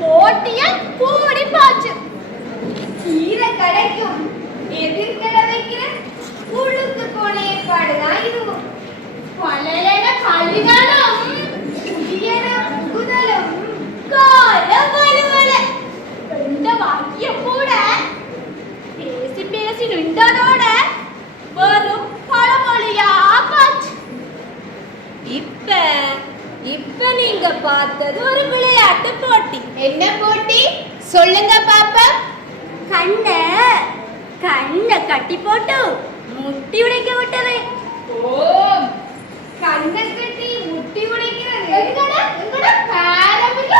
போட்டியா கூடி பாச்சு கீரை கிடைக்கும் எதிர்கடை வைக்கிற உழுத்து போன ஏற்பாடுதான் இதுவும் பலன கல்விகளும் புதியன புகுதலும் கால வலுவல இந்த வாக்கியம் கூட பேசி பேசி நின்றதோட வரும் பழமொழியா பாச்சு இப்ப நீங்க பார்த்தது ஒரு விளையாட்டு போட்டி. என்ன போட்டி சொல்லுங்க பாப்பா. கண்ண கட்டி போட்டு முட்டி உடைக்க விட்டது. ஓ, கண்ணை கட்டி முட்டி உடைக்கிறது எங்கட பாரம்பரிய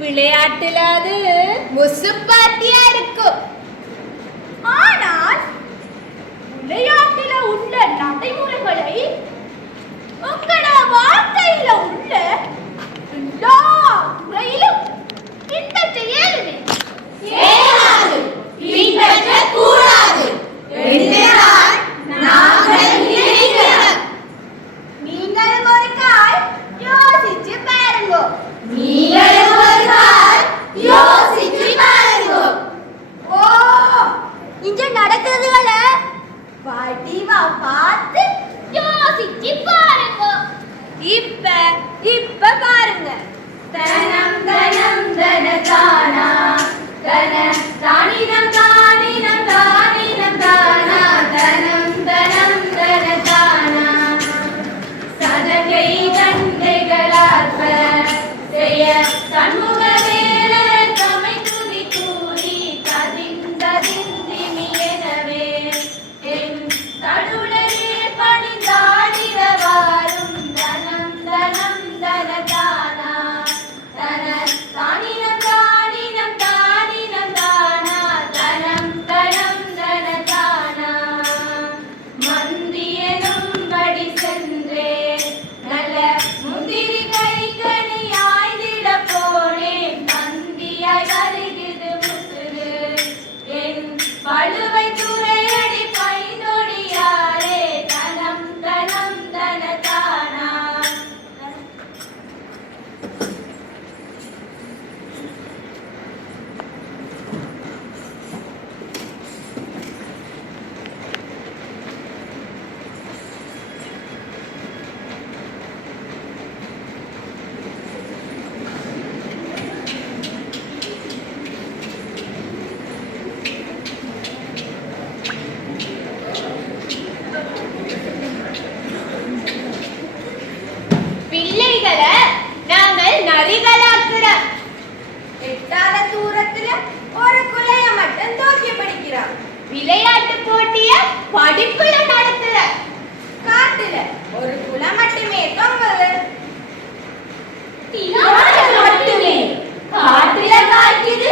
விளையாட்டுல அது முசுப்பாட்டியா இருக்கும். ஆனால் விளையாட்டுல உள்ள நடைமுறைகளை உங்களோட வாழ்க்கையில உள்ள எல்லா துறையிலும் பின்பற்ற இயலுமே. பின்பற்ற கூடாது என்றால் நாங்கள் நினைக்கிறோம். நீங்கள் ஒரு கால் யோசிச்சு பாருங்க. நீங்கள் ஒரு கால் யோசிச்சு பாருங்க. ஓ, இங்க நடக்கிறதுகளை வடிவா பார்த்து யோசிச்சு பாருங்க. இப்ப பாருங்க. தனம் தனம் தன தானா தன தானினம் தானினம் தானினம் தானா தனம் தனம் தன தானா சதகை தண்டைகளாற்ப செய்ய தன்முக வேலர் தமை துதி கூறி ததிந்ததிந்திமி எனவே என் தடுளரே பணிந்தாடிரவாரும் தனம் தனம் தன தானா தன தானினம் தானினம் தானினம் தானா தனம் தனம் தன தானா மந்தியனும் படி சென்றே நல்ல முந்திரி கைகனி ஆய்ந்திட போனேன் மந்தியாய் வருகிறது முத்துரு என் பழுவை துறையடி பைந்தொடியாரே தனம் தனம் தன தானா. பிள்ளைகளை நாங்கள் நரிகளாக்குறோம். எட்டாத தூரத்துல ஒரு குலைய மட்டும் தூக்கி பிடிக்கிறோம். விளையாட்டு போட்டிய படிப்புல நடத்துற. காட்டுல ஒரு குலை மட்டுமே தொங்குது. மட்டுமே காட்டில காய்க்குது.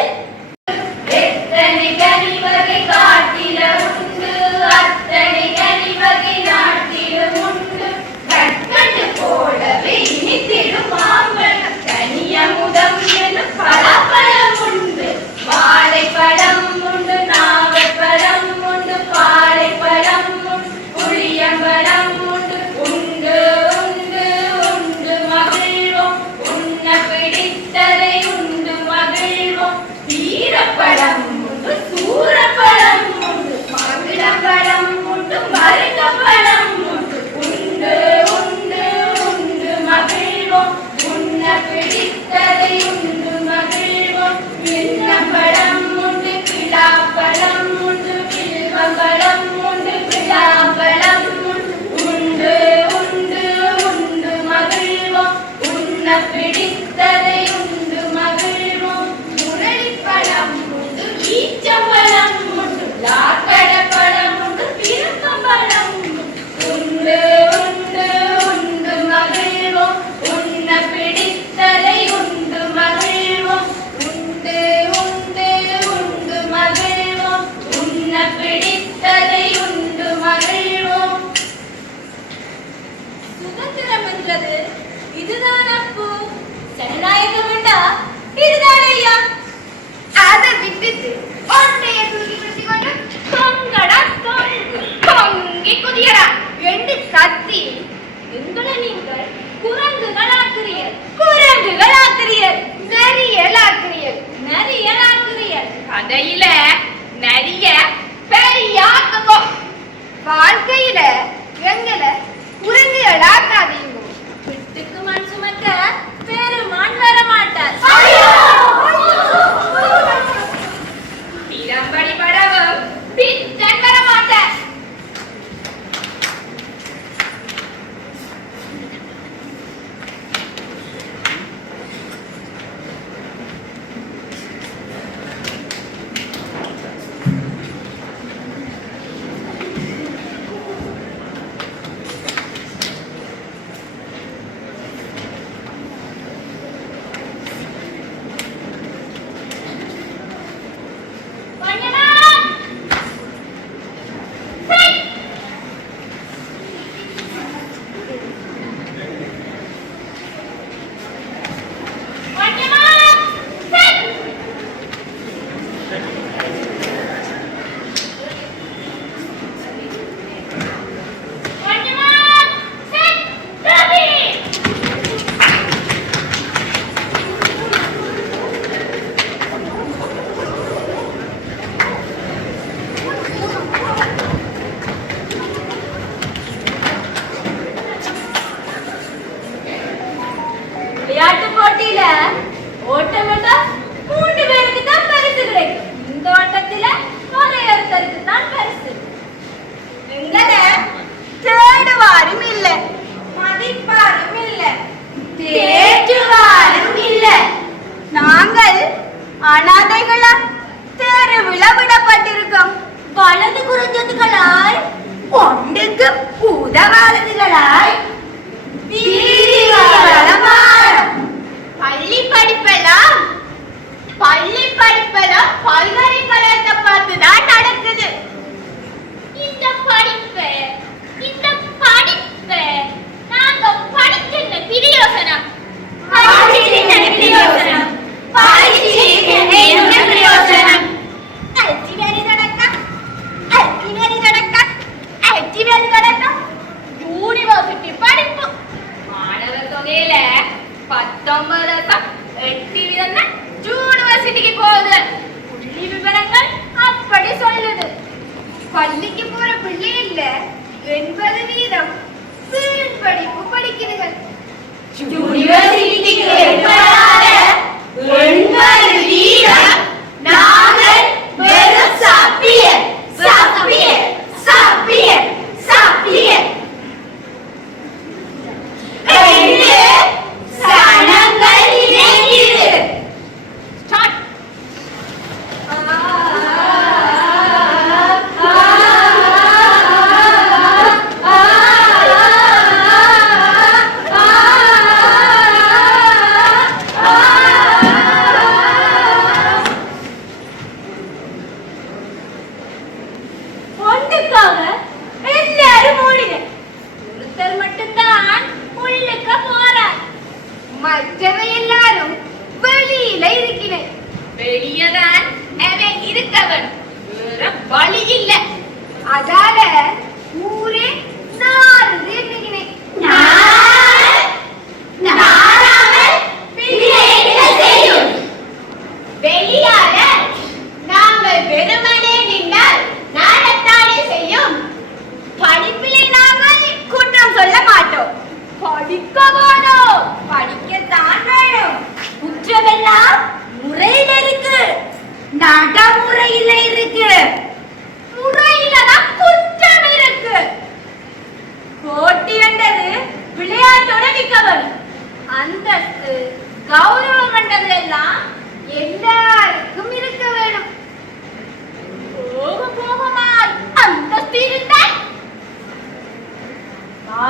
எத்தனை கனி வகை காட்டில உண்டு அத்தனை கனி வகை நாட்டிலும் உண்டு. கற்கண்டு போலவே இனித்திடும் மாம்பழம் கனியமுதம் எனும் பலாப்பழம் உண்டு. வாழைப்பழம் உண்டு நாவற்பழம் உண்டு பாலைப்பழம் உண்டு புளியம்பழம் உண்டு உண்டு இதுதானே ஐயா. அதை விட்டுட்டு ஒன்றைய தூக்கி பிடிச்சு கொண்டு தொங்கடா தொங்கு தொங்கி குதியடா என்று கத்தி எங்களை நீங்கள் குரங்குகளாக்குறீர். குரங்குகளாக்குறீர், நரியலாக்குறீர். நரியலாக்குறீர். கதையில நிறைய பெரியாக்குங்கோ, வாழ்க்கையில எங்களை குரங்குகளாக்காதீங்க. வீட்டுக்கு மண் சுமக்க பெருமான் வர மாட்டார். இடம்படி படவும் பித்தன் வர மாட்டார். விளையாட்டு போட்டியில ஓட்டம் விட்டா 3 பேருக்கு தான் பரிசு கிடைக்கும். இந்த ஓட்டத்தில ஒரே ஒருத்தருக்கு தான் பரிசு. எங்களை தேடுவாரும் இல்ல, மதிப்பாரும் இல்ல, தேற்றுவாரும் இல்ல. நாங்கள் அனாதைகளா தெருவில விடப்பட்டிருக்கோம். வலது குறிஞ்சதுகளாய் ஒன்றுக்கு உதவாததுகளாய் பள்ளி படிப்பெல்லாம் பல்கலைக்கழகத்தை பார்த்துதான் நடக்குது. இந்த படிப்பு நாங்க படிக்கின்ற பிரயோசனம் யூனிவர்சிட்டி படிப்பு மாணவர் தொகையில 19.8% யூனிவர்சிட்டிக்கு போகுது. புள்ளி விவரங்கள் அப்படி சொல்லுது. பள்ளிக்கு போற பிள்ளை இல்ல 80% வீண் படிப்பு படிக்கிறீர்கள். யூனிவர்சிட்டிக்கு ஏற்படாத 80% நாங்கள் வெறும் சாப்பியர் சாப்பியர் சாப்பியர் சாப்பியர் சனங்கள் இணைகிறது. ஸ்டார்ட். ஒன்றுக்காக எல்லாரும் ஓடின. ஒருத்தர் மட்டும்தான் உள்ளுக்க போறார். மற்றவை எல்லாரும் வெளியில இருக்கிறேன். வெளியதான் அவன் இருக்கவன், வேற வழி இல்ல. அதால ஊரே நாறுது இருக்கிறேன். வெளியால நாங்கள் வெறுமனே நின்றால் நாடத்தானே செய்யும். படிப்பிலே நாங்கள் குற்றம் சொல்ல மாட்டோம். படிக்க வேணும், படிக்கத்தான் வேணும். குற்றமெல்லாம் முறையில இருக்கு, நடைமுறையில இருக்கு. முறையில தான் குற்றம் இருக்கு. போட்டி என்றது விளையாட்டோட நிக்கவன். அந்தஸ்து கௌரவம் என்றது எல்லாம் எல்லாருக்கும் இருக்க வேணும். போகமாய் அந்தஸ்து இருந்தால்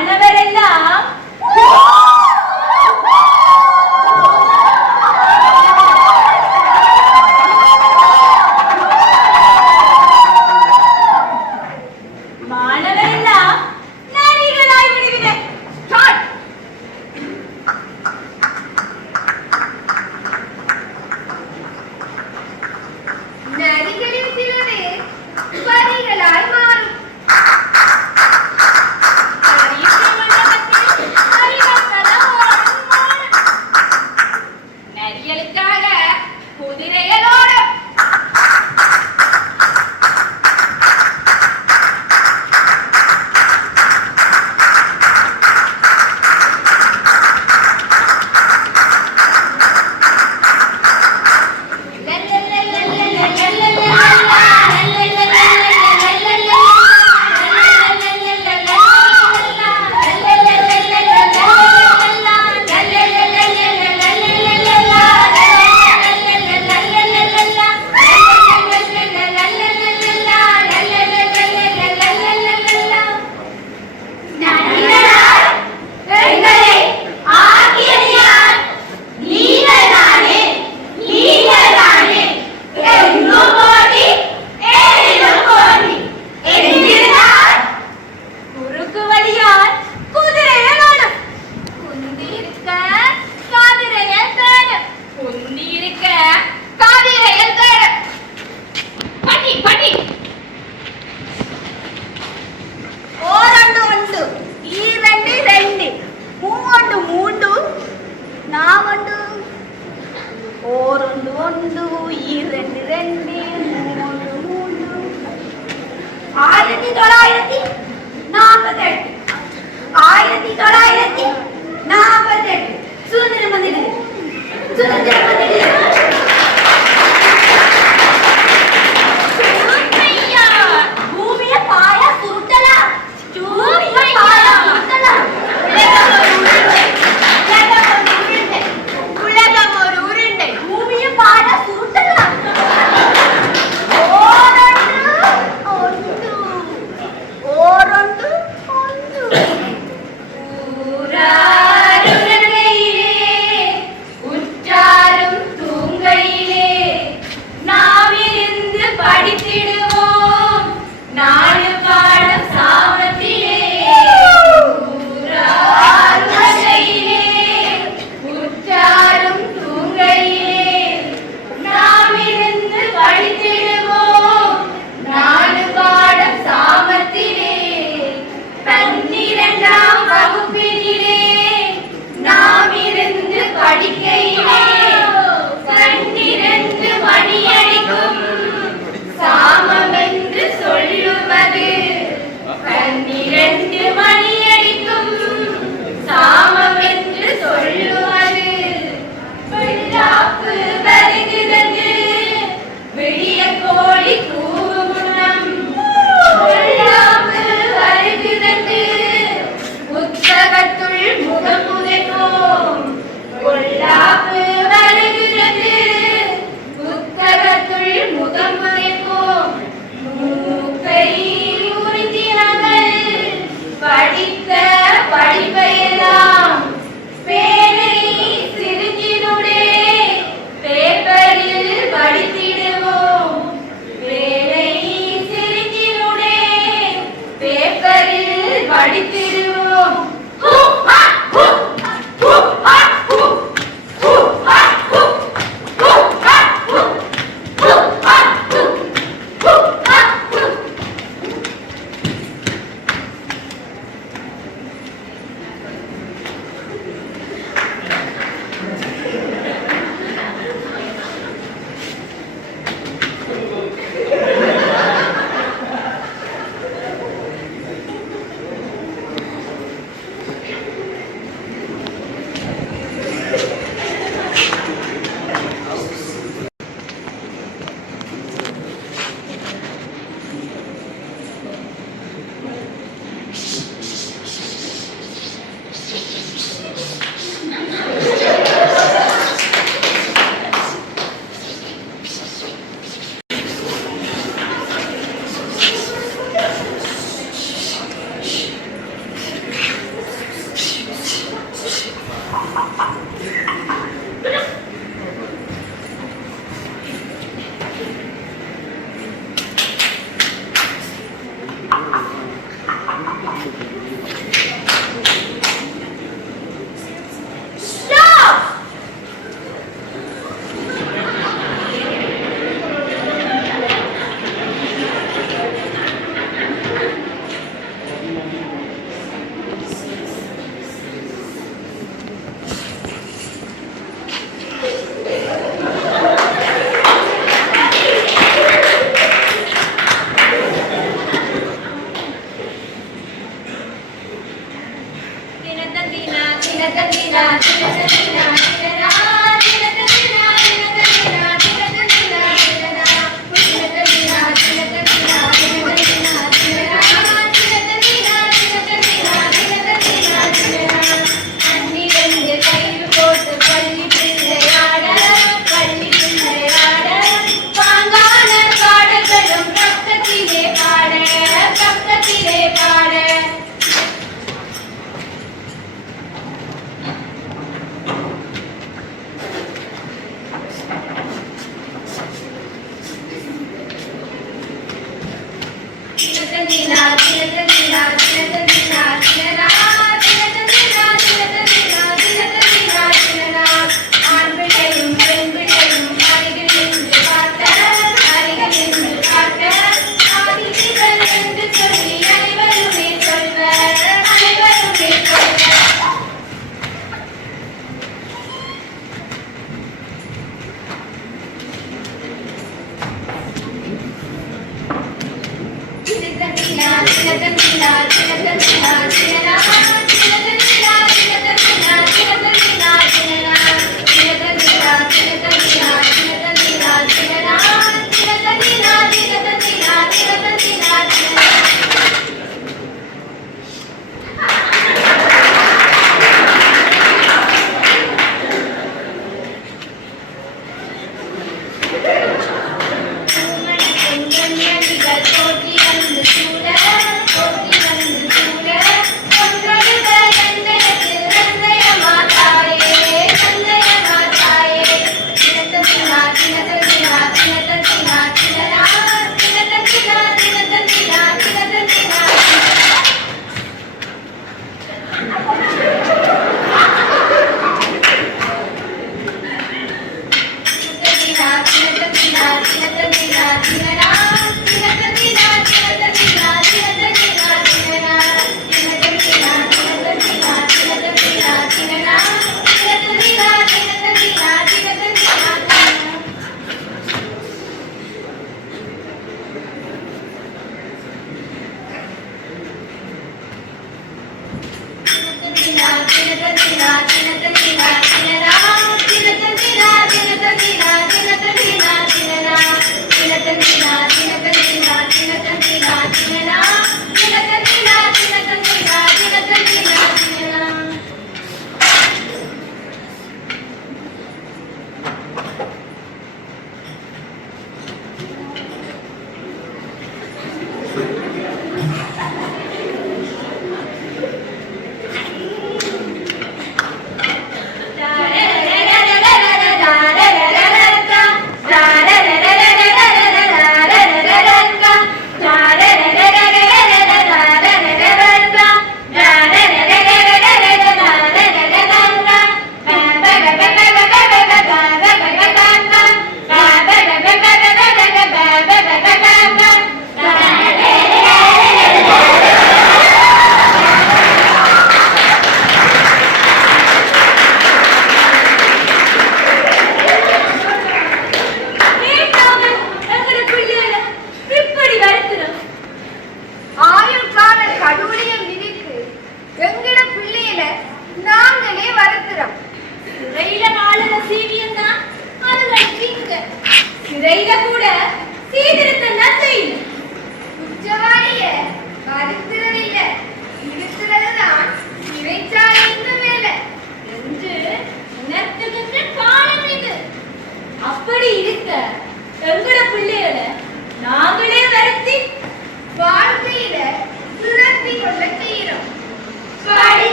மாணவர் எல்லாம் நரிகளாய் விடுவினர். ஸ்டார்ட்.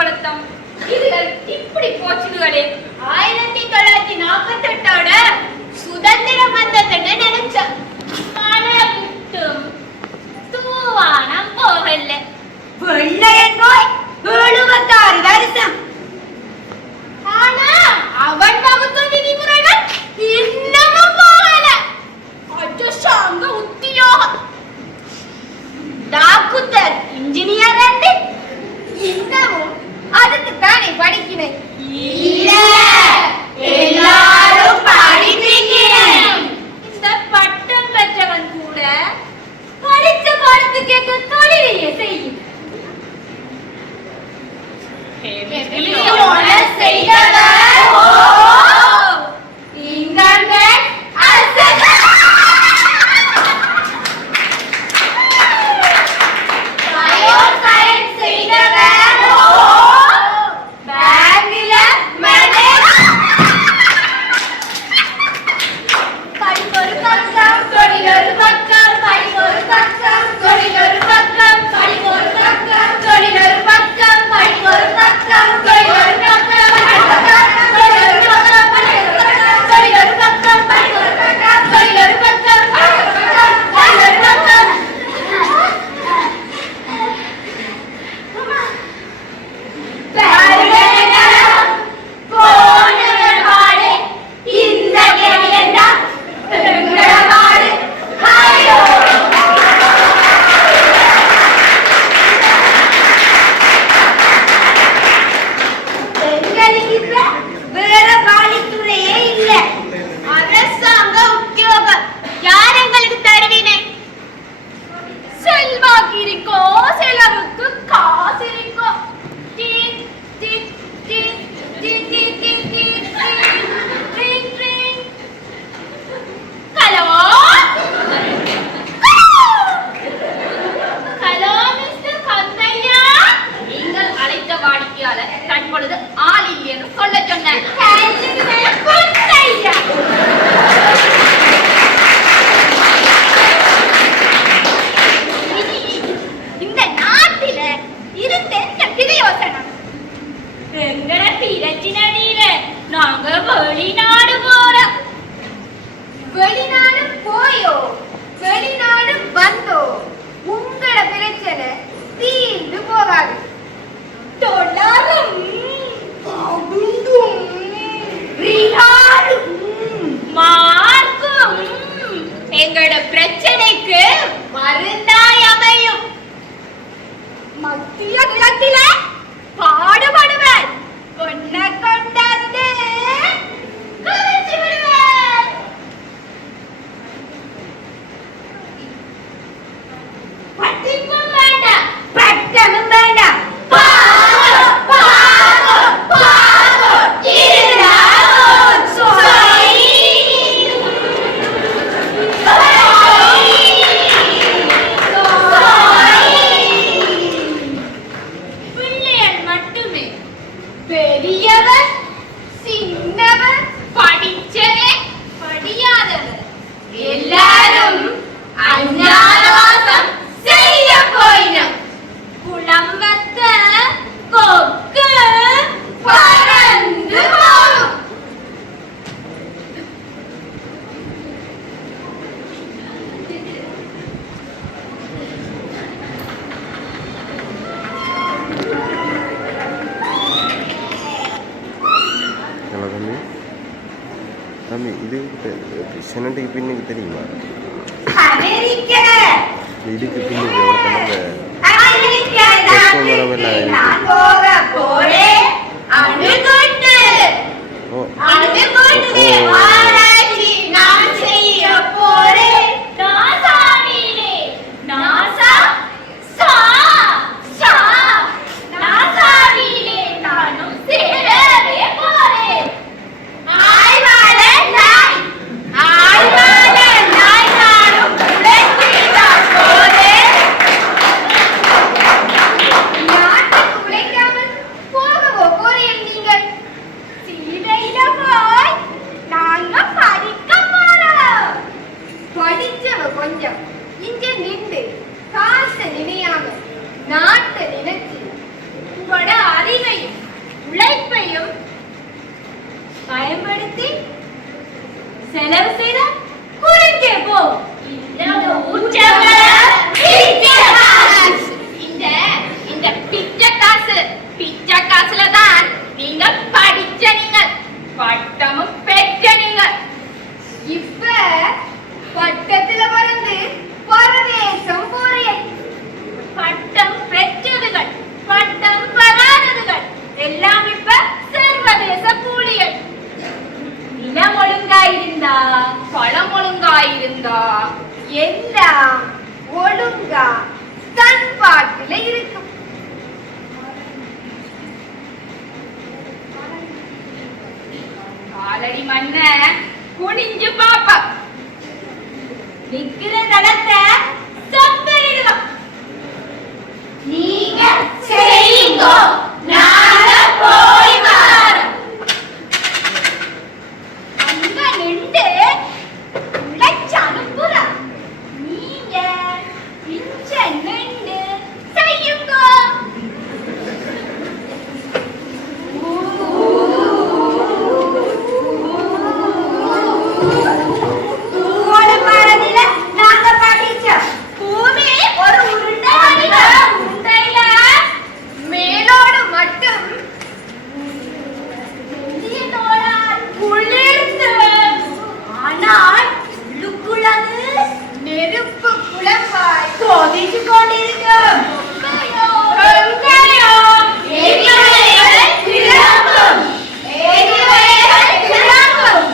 கொடுத்தோம். இதுகள் இப்படி போச்சுகளே. 1948ஓட சுதந்திரம் வந்ததுன்னு நினைச்சேன். மழை விட்டும் தூவானம் போகல. வெள்ளையன் நோய் 76 வருஷம். ஆனா அவன் வகுத்த விதிமுறைகள் இன்னமும் போகல. அரசாங்க உத்தியோகம் டாக்டர் இன்ஜினியர் என்று இன்னமும் அதுக்கு தானே படிக்கிறேன். இல்ல எல்லாரும் படிக்கிறேன். இந்த பட்டம் பெற்றவன் கூட படிச்ச பாடத்துக்கு ஏற்ற தொழிலையே செய்யும். செய்தவர் இன்டர்நெட் பயோசயின்ஸ் செய்தவர் பேங்கில படிப்பொரு பக்கம் தொழிலொரு பக்கம் படிப்பொரு பக்கம் தொழிலொரு பக்கம் படிப்பொரு பக்கம் தொழிலொரு பக்கம் படிப்பொரு பக்கம் தொழிலொரு பக்கம் தொழிலொரு பக்கம் தொழிலொரு பக்கம் படிப்பொரு பக்கம் தொழிலொரு பக்கம் தொழிலொரு பக்கம். போனவர் பாடு இந்த கேள்வியண்டா எங்கள பாடு ஹையோ. எங்களுக்கு இப்ப வேற பாலித்துறையே இல்ல. அரசாங்க உத்தியோகம் யார் எங்களுக்கு தருவினே? செல்வாக்கு இருக்கோ, செலவுக்கு காசு இருக்கோ. டி, டி, டி, டி, டி, டி, டி, டி, டி. ஹலோ ஹலோ மிஸ்டர் கந்தையா, நீங்கள் அழைத்த வாடிக்கையாளர் தற்பொழுது ஆள் இல்லை என்று சொல்ல சொன்னார். கந்தையா. இந்த நாட்டில இருந்த என்ன பிரயோசனம்? எங்கட பிரச்சனையில நாங்க வெளிநாடு போறோம். வெளிநாடு போயோ வெளிநாடு வந்தோ உங்களோட பிரச்சனை தீர்ந்து போகாது. டொலரும் பவுண்டும் ரியாலும் மார்க்கும் எங்கட பிரச்சனைக்கு மருந்தாய் அமையும். மத்திய கிழக்கில பாடுபடுவேன். பொண்ணை கொண்டாந்து கவர்ச்சி விடுவேன். பட்டிப்பும் வேண்டாம், பட்டமும் வேண்டாம். பாவோ, பாவோ, பாவோ, இருந்தாலும் சொய். பிள்ளைகள் மட்டுமே பெரியவர் சின்னவர் படிச்சவன் படியாதவர் எல்லாரும் அஞ்ஞானவாசம் செய்ய போயினம். குழம்பத்த கொக்கு பறந்து போகும். ஹலோ தம்பி, தம்பி இது செனட்டுக்கு பின்னுக்கு தெரியுமா? அமெரிக்க இதுக்கு பின்னுக்கு ஒருத்தங்க அமெரிக்க நாட்டுக்கு நான் போக போறேன். அணுகுண்டு ஓ அணுகுண்டு ஆராய்ச்சி நான் செய்ய போறேன். நாசாவிலே நாசா சா சா நாசாவிலே நானும் சேரவே போறேன். ஆய்வாளர் நாய் ஆய்வாளர் நாய் நானும் உழைச்சிதான் போறேன். நாட்டுக்கு உழைக்காமல் போக நீங்கள் படிச்ச நீங்கள் பட்டமும் பெற்ற நீங்கள் இப்ப பட்டத்துல பறந்து பரதேசம் போறேன். பட்டம் பெற்றதுகள் பட்டம் பெறாததுகள் எல்லாம் இப்ப சர்வதேச கூலிகள். நிலம் ஒழுங்காயிருந்தா பழம் ஒழுங்காயிருந்தா எல்லாம் ஒழுங்கா தன் பாட்டுல இருக்கும். காலடி மண்ண குனிஞ்சு பாப்ப நிக்கிற தளத்தை சப்பரிடுவோம். நீங்க செய்யுங்கோ நாங்க போய் வாரோம். அங்க நின்று உழைச்சு அனுப்புறா. நீங்க பிஞ்ச நின்று செய்யுங்க. பூவோட மரத்தில நாங்க படிச்சோம். பூமி ஒரு உருண்டை வடிவம். உண்டையில மேலோடு மட்டும் மெல்லியதோடால் குளிர்ந்து, ஆனால் உள்ளுக்குள்ளது நெருப்பு குழம்பாய் கொதிச்சு கொண்டிருக்கும். எரிமலைகள் கிளம்பும். எரிமலைகள் கிளம்பும்.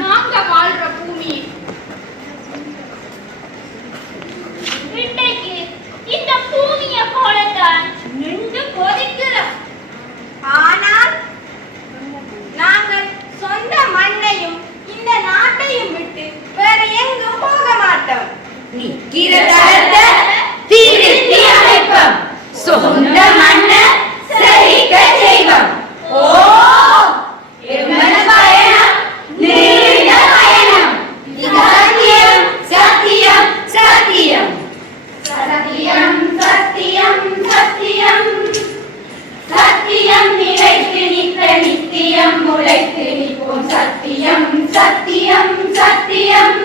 நாங்க வாழ்ற பூமி இன்றைக்கு இந்த பூமிய போலத்தான் நின்று கொதிக்கிறோம். ஆனால் நாங்கள் சொந்த மண்ணையும் இந்த நாட்டையும் விட்டு வேற எங்கும் போக மாட்டோம். நிக்கிற தளத்தை திருத்தி அமைப்போம். சொந்த மண்ணை செழிக்க செய்வோம். ஓ எம்மன பயணம் நீண்ட பயணம். இது சத்தியம் சத்தியம் சத்தியம் சத்தியம் சத்தியம் சத்தியம் சத்தியம் நிலைத்து நிற்க நித்தியம் முளைத்து நிற்போம். சத்தியம் சத்தியம் சத்தியம்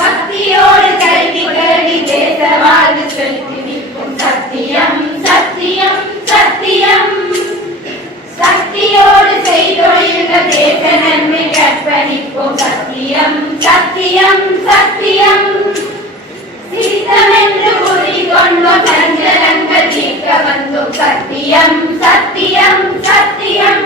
பக்தியோடு கல்வி கல்வி தேச வாழ்வு செலுத்தி நிற்கும். சத்தியம் சத்தியம் சத்தியம் சக்தியோடு செய்தொழில்கள் தேச நன்மை கற்பணிப்போம். சத்தியம் சத்தியம் சத்தியம் சித்தமென்று உறுதி கொண்டோம். சஞ்சலங்கள் தீர்க்க வந்தோம். சத்தியம் சத்தியம் சத்தியம்